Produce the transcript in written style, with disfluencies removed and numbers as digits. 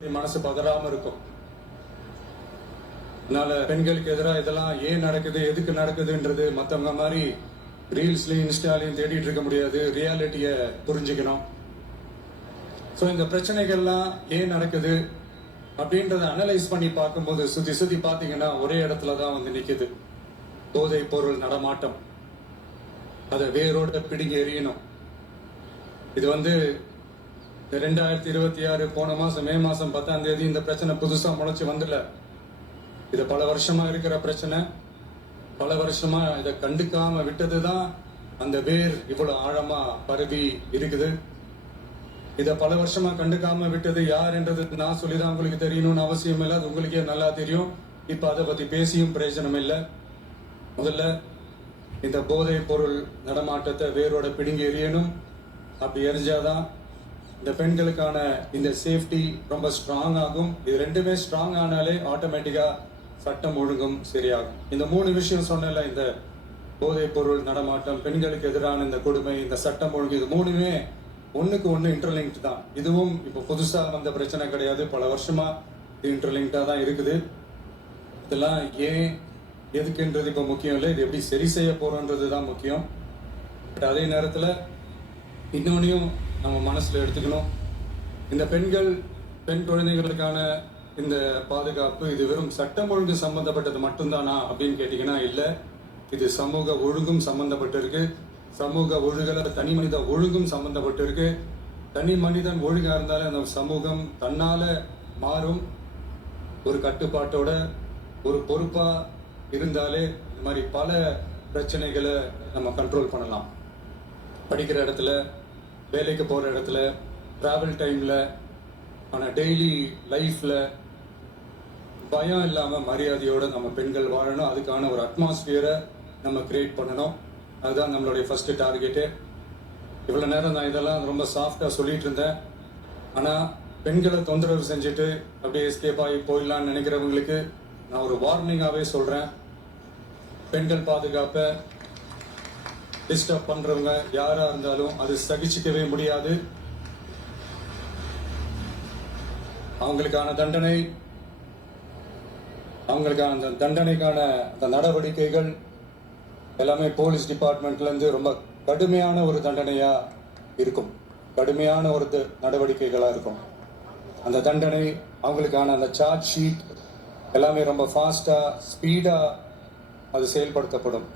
மனசு பதறாம இருக்கும். அதனால பெண்களுக்கு எதிராக இதெல்லாம் ஏன் நடக்குது, எதுக்கு நடக்குதுன்றது மற்றவங்க மாதிரி ரீல்ஸ்லையும் இன்ஸ்டாலையும் தேடிட்டு இருக்க முடியாது. ரியாலிட்டியை புரிஞ்சுக்கணும். ஸோ இந்த பிரச்சனைகள்லாம் ஏன் நடக்குது அப்படின்றத அனலைஸ் பண்ணி பார்க்கும்போது சுத்தி பார்த்தீங்கன்னா ஒரே இடத்துல தான் வந்து நிற்குது. போதைப் பொருள் நடமாட்டம். அதை வேரோட பிடுங்கி எறியணும். இது வந்து 2026 போன மாசம் மே மாசம் 10ஆம் தேதி இந்த பிரச்சனை புதுசா முளைச்சு வந்துல. இது பல வருஷமா இருக்கிற பிரச்சனை. பல வருஷமா இதை கண்டுக்காம விட்டதுதான் அந்த வேர் இவ்வளவு ஆழமா பரவி இருக்குது. இதை பல வருஷமா கண்டுக்காம விட்டது யார் என்றது நான் சொல்லிதான் உங்களுக்கு தெரியணும்னு அவசியம் இல்லை. அது உங்களுக்கே நல்லா தெரியும். இப்ப அதை பத்தி பேசியும் பிரயோஜனம் இல்லை. முதல்ல இந்த போதைப் பொருள் நடமாட்டத்தை வேரோட பிடுங்கி எறியணும். அப்படி எரிஞ்சாதான் இந்த பெண்களுக்கான இந்த சேஃப்டி ரொம்ப ஸ்ட்ராங் ஆகும். இது ரெண்டுமே ஸ்ட்ராங் ஆனாலே ஆட்டோமேட்டிக்கா சட்டம் ஒழுங்கும் சரியாகும். இந்த 3 விஷயம் சொன்னல, இந்த போதைப் பொருள் நடமாட்டம், பெண்களுக்கு எதிரான இந்த கொடுமை, இந்த சட்டம் ஒழுங்கு, இது 3மே ஒண்ணுக்கு ஒண்ணு இன்டர்லிங்க்ட் தான். இதுவும் இப்போ புதுசா வந்த பிரச்சனை கிடையாது. பல வருஷமா இது இன்டர்லிங்க்டா தான் இருக்குது. இதெல்லாம் ஏன் எதுக்குன்றது இப்போ முக்கியம் இல்லை. இது எப்படி சரி செய்ய போறோன்றது தான் முக்கியம். பட் அதே நேரத்தில் இன்னொன்னையும் நம்ம மனசுல எடுத்துக்கணும். இந்த பெண் குழந்தைகளுக்கான இந்த பாதுகாப்பு இது வெறும் சட்டம் ஒழுங்கு சம்பந்தப்பட்டது மட்டும்தானா அப்படின்னு கேட்டீங்கன்னா இல்லை. இது சமூக ஒழுங்கும் சம்பந்தப்பட்டிருக்கு. சமூக ஒழுகல தனி மனித ஒழுங்கும் சம்பந்தப்பட்டிருக்கு. தனி மனிதன் ஒழுங்கா இருந்தாலே அந்த சமூகம் தன்னால மாறும். ஒரு கட்டுப்பாட்டோட ஒரு பொறுப்பா இருந்தாலே இந்த மாதிரி பல பிரச்சனைகளை நம்ம கண்ட்ரோல் பண்ணலாம். படிக்கிற இடத்துல, வேலைக்கு போகிற இடத்துல, ட்ராவல் டைமில், ஆனால் டெய்லி லைஃப்பில் பயம் இல்லாமல் மரியாதையோடு நம்ம பெண்கள் வாழணும். அதுக்கான ஒரு அட்மாஸ்பியரை நம்ம கிரியேட் பண்ணணும். அதுதான் நம்மளுடைய ஃபஸ்ட்டு டார்கெட்டு. இவ்வளோ நேரம் நான் இதெல்லாம் ரொம்ப சாஃப்டாக சொல்லிட்டு இருந்தேன். ஆனால் பெண்களை தொந்தரவு செஞ்சுட்டு அப்படியே எஸ்கேப் ஆகி போயிடலான்னு நினைக்கிறவங்களுக்கு நான் ஒரு வார்னிங்காகவே சொல்கிறேன். பெண்கள் பாதுகாப்பை டிஸ்டர்ப் பண்றவங்க யாரா இருந்தாலும் அது சகிச்சுக்கவே முடியாது. அவங்களுக்கான தண்டனைக்கான அந்த நடவடிக்கைகள் எல்லாமே போலீஸ் டிபார்ட்மெண்ட்ல இருந்து ரொம்ப கடுமையான ஒரு தண்டனையா இருக்கும். கடுமையான ஒரு நடவடிக்கைகளா இருக்கும். அந்த தண்டனை, அவங்களுக்கான அந்த சார்ஜ் ஷீட் எல்லாமே ரொம்ப ஃபாஸ்டா ஸ்பீடா அது செயல்படுத்தப்படும்.